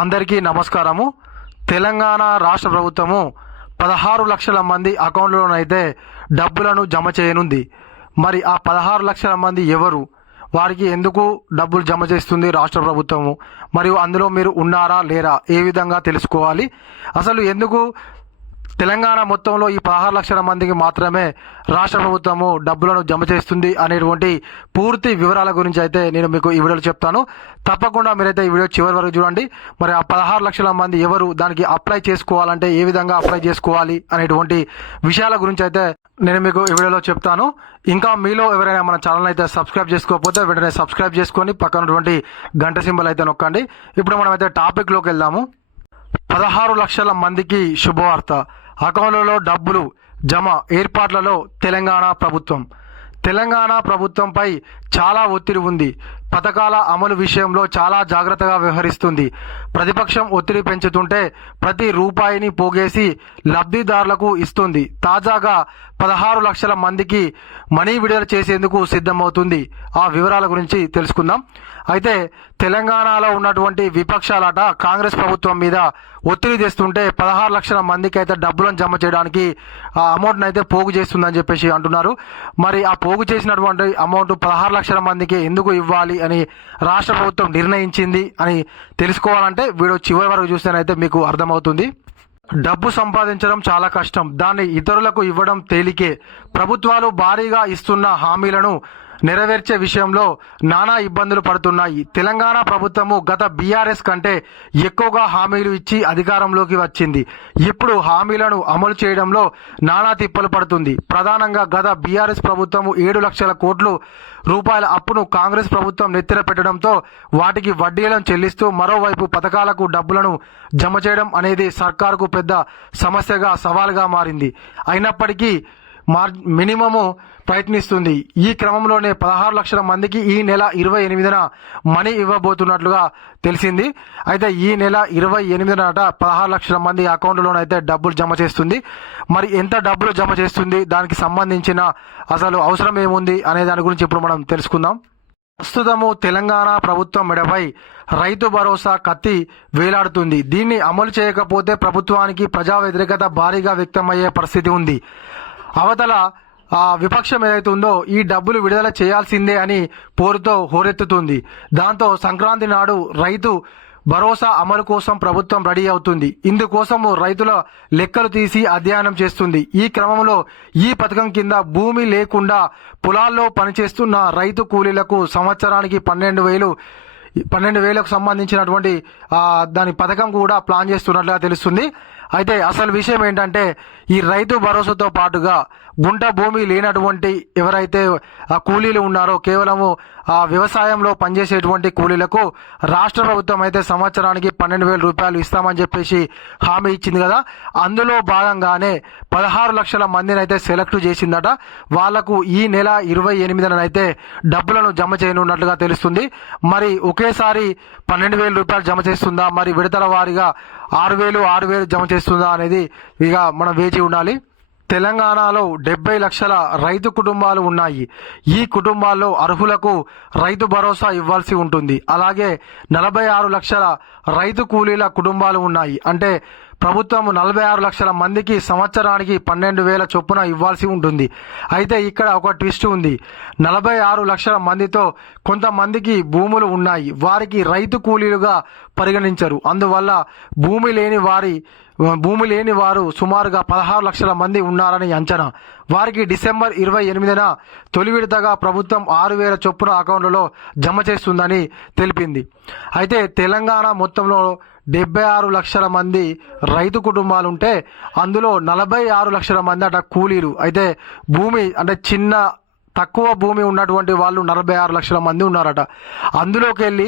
అందరికీ నమస్కారము. తెలంగాణ రాష్ట్ర ప్రభుత్వము 16 లక్షల మంది అకౌంట్లోనైతే డబ్బులను జమ చేయనుంది. మరి ఆ 16 లక్షల మంది ఎవరు, వారికి ఎందుకు డబ్బులు జమ చేస్తుంది రాష్ట్ర ప్రభుత్వము, మరియు అందులో మీరు ఉన్నారా లేరా, ఏ విధంగా తెలుసుకోవాలి, అసలు ఎందుకు తెలంగాణ మొత్తంలో ఈ 16 లక్షల మందికి మాత్రమే రాష్ట్ర ప్రభుత్వము డబ్బులను జమ చేస్తుంది అనేటువంటి పూర్తి వివరాల గురించి అయితే నేను మీకు ఈ వీడియోలో చెప్తాను. తప్పకుండా మీరైతే ఈ వీడియో చివరి వరకు చూడండి. మరి ఆ 16 లక్షల మంది ఎవరు, దానికి అప్లై చేసుకోవాలంటే ఏ విధంగా అప్లై చేసుకోవాలి అనేటువంటి విషయాల గురించి అయితే నేను మీకు ఈ వీడియోలో చెప్తాను. ఇంకా మీలో ఎవరైనా మన ఛానల్ అయితే సబ్స్క్రైబ్ చేసుకోకపోతే వెంటనే సబ్స్క్రైబ్ చేసుకొని పక్కనటువంటి గంట సింబల్ అయితే నొక్కండి. ఇప్పుడు మనం అయితే టాపిక్లోకి వెళ్దాము. 16 లక్షల మందికి శుభవార్త. అకౌంట్లలో డబ్బులు జమ ఏర్పాట్లలో తెలంగాణ ప్రభుత్వంపై చాలా ఒత్తిడి ఉంది. పథకాల అమలు విషయంలో చాలా జాగ్రత్తగా వ్యవహరిస్తుంది. ప్రతిపక్షం ఒత్తిడి పెంచుతుంటే ప్రతి రూపాయిని పోగేసి లబ్ధిదారులకు ఇస్తుంది. తాజాగా 16 లక్షల మందికి మనీ విడుదల చేసేందుకు సిద్ధమవుతుంది. ఆ వివరాల గురించి తెలుసుకుందాం. అయితే తెలంగాణలో ఉన్నటువంటి విపక్షాలట కాంగ్రెస్ ప్రభుత్వం మీద ఒత్తిడి తెస్తుంటే 16 లక్షల మందికి అయితే డబ్బులను జమ చేయడానికి ఆ అమౌంట్ని అయితే పోగు చేస్తుందని చెప్పేసి అంటున్నారు. మరి ఆ పోగు చేసినటువంటి అమౌంట్ 16 లక్షల మందికి ఎందుకు ఇవ్వాలి అని రాష్ట్ర ప్రభుత్వం నిర్ణయించింది అని తెలుసుకోవాలంటే వీడియో చివరి వరకు చూస్తేనైతే మీకు అర్థమవుతుంది. డబ్బు సంపాదించడం చాలా కష్టం, దాన్ని ఇతరులకు ఇవ్వడం తేలికే. ప్రభుత్వాలు భారీగా ఇస్తున్న హామీలను నెరవేర్చే విషయంలో నానా ఇబ్బందులు పడుతున్నాయి. తెలంగాణ ప్రభుత్వము గత బీఆర్ఎస్ కంటే ఎక్కువగా హామీలు ఇచ్చి అధికారంలోకి వచ్చింది. ఇప్పుడు హామీలను అమలు చేయడంలో నానా తిప్పలు పడుతుంది. ప్రధానంగా గత బీఆర్ఎస్ ప్రభుత్వము 7 లక్షల కోట్ల రూపాయల అప్పును కాంగ్రెస్ ప్రభుత్వం నెత్తిన పెట్టడంతో వాటికి వడ్డీలను చెల్లిస్తూ మరోవైపు పథకాలకు డబ్బులను జమ చేయడం అనేది సర్కారుకు పెద్ద సమస్యగా సవాల్గా మారింది. అయినప్పటికీ మినిమము ప్రయత్నిస్తుంది. ఈ క్రమంలోనే 16 లక్షల మందికి ఈ నెల 28న మనీ ఇవ్వబోతున్నట్లుగా తెలిసింది. అయితే ఈ నెల 28నట 16 లక్షల మంది అకౌంట్లోనైతే డబ్బులు జమ చేస్తుంది. మరి ఎంత డబ్బులు జమ చేస్తుంది, దానికి సంబంధించిన అసలు అవసరం ఏముంది అనే దాని గురించి ఇప్పుడు మనం తెలుసుకుందాం. ప్రస్తుతము తెలంగాణ ప్రభుత్వం మెడపై రైతు భరోసా కత్తి వేలాడుతుంది. దీన్ని అమలు చేయకపోతే ప్రభుత్వానికి ప్రజా వ్యతిరేకత భారీగా వ్యక్తమయ్యే పరిస్థితి ఉంది. అవతల విపక్షం ఏదైతే ఉందో ఈ డబ్బులు విడుదల చేయాల్సిందే అని పోరుతో హోరెత్తుతుంది. దాంతో సంక్రాంతి నాడు రైతు భరోసా అమలు కోసం ప్రభుత్వం రెడీ అవుతుంది. ఇందుకోసము రైతుల లెక్కలు తీసి అధ్యయనం చేస్తుంది. ఈ క్రమంలో ఈ పథకం కింద భూమి లేకుండా పొలాల్లో పనిచేస్తున్న రైతు కూలీలకు సంవత్సరానికి 12,000కు సంబంధించినటువంటి దాని పథకం కూడా ప్లాన్ చేస్తున్నట్లుగా తెలుస్తుంది. అయితే అసలు విషయం ఏంటంటే ఈ రైతు భరోసాతో పాటుగా గుంట భూమి లేనటువంటి ఎవరైతే కూలీలు ఉన్నారో, కేవలము వ్యవసాయంలో పనిచేసేటువంటి కూలీలకు రాష్ట్ర ప్రభుత్వం అయితే సంవత్సరానికి 12,000 రూపాయలు ఇస్తామని చెప్పేసి హామీ ఇచ్చింది కదా. అందులో భాగంగానే 16 లక్షల మందిని అయితే సెలెక్ట్ చేసిందట. వాళ్లకు ఈ నెల 28నైతే డబ్బులను జమ చేయనున్నట్లుగా తెలుస్తుంది. మరి ఒకేసారి 12,000 రూపాయలు జమ చేస్తుందా, మరి విడతల వారీగా 6,000 జమ చేస్తుందా అనేది ఇక మనం వేచి ఉండాలి. తెలంగాణలో 70 లక్షల రైతు కుటుంబాలు ఉన్నాయి. ఈ కుటుంబాల్లో అర్హులకు రైతు భరోసా ఇవ్వాల్సి ఉంటుంది. అలాగే 46 లక్షల రైతు కూలీల కుటుంబాలు ఉన్నాయి. అంటే ప్రభుత్వం 46 లక్షల మందికి సంవత్సరానికి 12,000 చొప్పున ఇవ్వాల్సి ఉంటుంది. అయితే ఇక్కడ ఒక ట్విస్ట్ ఉంది. 46 లక్షల మందితో కొంతమందికి భూములు ఉన్నాయి, వారికి రైతు కూలీలుగా పరిగణించరు. అందువల్ల భూమి లేని వారు సుమారుగా 16 లక్షల మంది ఉన్నారని అంచనా. వారికి డిసెంబర్ 28న తొలి విడతగా ప్రభుత్వం 6,000 చొప్పున అకౌంట్లలో జమ చేస్తుందని తెలిపింది. అయితే తెలంగాణ మొత్తంలో 76 లక్షల మంది రైతు కుటుంబాలు ఉంటే అందులో 46 లక్షల మంది అట కూలీలు. అయితే భూమి అంటే తక్కువ భూమి ఉన్నటువంటి వాళ్ళు 46 లక్షల మంది ఉన్నారట. అందులోకి వెళ్ళి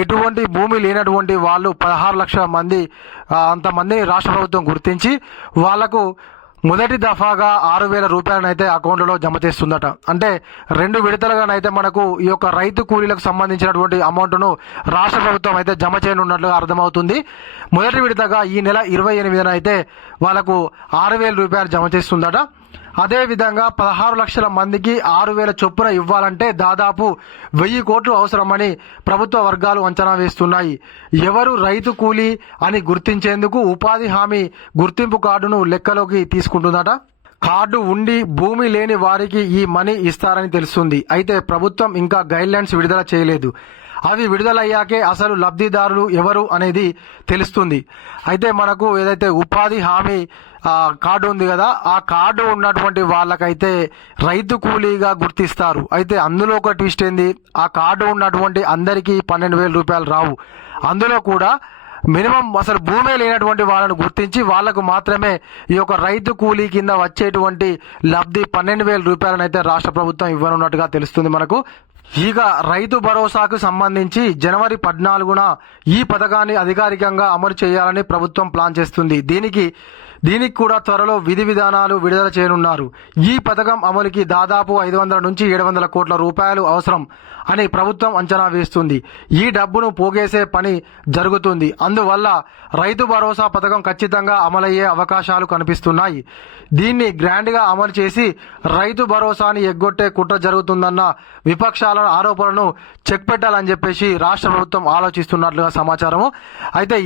ఎటువంటి భూమి లేనటువంటి వాళ్ళు 16 లక్షల మంది, అంతమందిని రాష్ట్ర ప్రభుత్వం గుర్తించి వాళ్లకు మొదటి దఫాగా 6,000 రూపాయలనైతే అకౌంట్లలో జమ చేస్తుందట. అంటే 2 విడతలుగానైతే మనకు ఈ యొక్క రైతు కూలీలకు సంబంధించినటువంటి అమౌంట్ను రాష్ట్ర ప్రభుత్వం అయితే జమ చేయనున్నట్లుగా అర్థమవుతుంది. మొదటి విడతగా ఈ నెల 28న అయితే వాళ్ళకు 6,000 రూపాయలు జమ చేస్తుందట. అదేవిధంగా 16 లక్షల మందికి 6,000 చొప్పున ఇవ్వాలంటే దాదాపు 1,000 కోట్లు అవసరమని ప్రభుత్వ వర్గాలు అంచనా వేస్తున్నాయి. ఎవరు రైతు కూలీ అని గుర్తించేందుకు ఉపాధి హామీ గుర్తింపు కార్డును లెక్కలోకి తీసుకుంటుందట. కార్డు ఉండి భూమి లేని వారికి ఈ మనీ ఇస్తారని తెలుస్తుంది. అయితే ప్రభుత్వం ఇంకా గైడ్లైన్స్ విడుదల చేయలేదు. అవి విడుదలయ్యాకే అసలు లబ్ధిదారులు ఎవరు అనేది తెలుస్తుంది. అయితే మనకు ఏదైతే ఉపాధి హామీ కార్డు ఉంది కదా, ఆ కార్డు ఉన్నటువంటి వాళ్ళకైతే రైతు కూలీగా గుర్తిస్తారు. అయితే అందులో ఒక ట్విస్ట్ ఏంది, ఆ కార్డు ఉన్నటువంటి అందరికీ 12,000 రూపాయలు రావు. అందులో కూడా మినిమం అసలు భూమే లేనటువంటి వాళ్ళను గుర్తించి వాళ్లకు మాత్రమే ఈ యొక్క రైతు కూలీ కింద వచ్చేటువంటి లబ్ధి 12,000 రూపాయలను అయితే రాష్ట్ర ప్రభుత్వం ఇవ్వనున్నట్టుగా తెలుస్తుంది మనకు. ఇక రైతు భరోసాకు సంబంధించి జనవరి 14న ఈ పథకాన్ని అధికారికంగా అమలు చేయాలని ప్రభుత్వం ప్లాన్ చేస్తుంది. దీనికి కూడా త్వరలో విధి విధానాలు విడుదల చేయనున్నారు. ఈ పథకం అమలుకి దాదాపు 500 నుంచి 700 కోట్ల రూపాయలు అవసరం అని ప్రభుత్వం అంచనా వేస్తుంది. ఈ డబ్బును పోగేసే పని జరుగుతుంది. అందువల్ల రైతు భరోసా పథకం ఖచ్చితంగా అమలయ్యే అవకాశాలు కనిపిస్తున్నాయి. దీన్ని గ్రాండ్గా అమలు చేసి రైతు భరోసాని ఎగ్గొట్టే కుట్ర జరుగుతుందన్న విపక్షాల ఆరోపణలను చెక్ పెట్టాలని చెప్పేసి రాష్ట్ర ప్రభుత్వం ఆలోచిస్తున్నట్లుగా సమాచారము. అయితే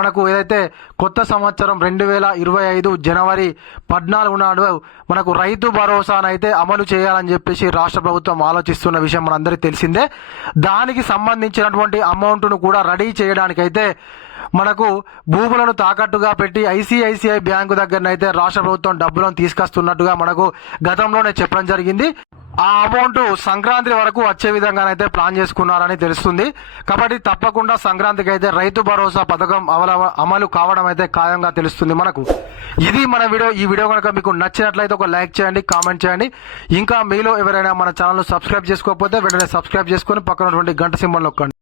మనకు ఏదైతే కొత్త సంవత్సరం 2025 జనవరి 14 నాడు మనకు రైతు భరోసానైతే అమలు చేయాలని చెప్పేసి రాష్ట్ర ప్రభుత్వం ఆలోచిస్తున్న విషయం మనందరికీ తెలిసిందే. దానికి సంబంధించినటువంటి అమౌంట్ను కూడా రెడీ చేయడానికైతే మనకు భూములను తాకట్టుగా పెట్టి ఐసిఐసిఐ బ్యాంకు దగ్గరనైతే రాష్ట్ర ప్రభుత్వం డబ్బులను తీసుకొస్తున్నట్టుగా మనకు గతంలోనే చెప్పడం జరిగింది. ఆ అమౌంట్ సంక్రాంతి వరకు వచ్చే విధంగానైతే ప్లాన్ చేసుకున్నారని తెలుస్తుంది. కాబట్టి తప్పకుండా సంక్రాంతికి అయితే రైతు భరోసా పథకం అమలు కావడం అయితే ఖాయంగా తెలుస్తుంది మనకు. ఇది మన వీడియో. ఈ వీడియో కనుక మీకు నచ్చినట్లయితే ఒక లైక్ చేయండి, కామెంట్ చేయండి. ఇంకా మీలో ఎవరైనా మన ఛానల్ సబ్స్క్రైబ్ చేసుకోకపోతే వెంటనే సబ్స్క్రైబ్ చేసుకొని పక్కనటువంటి గంట సింబల్ నొక్కండి.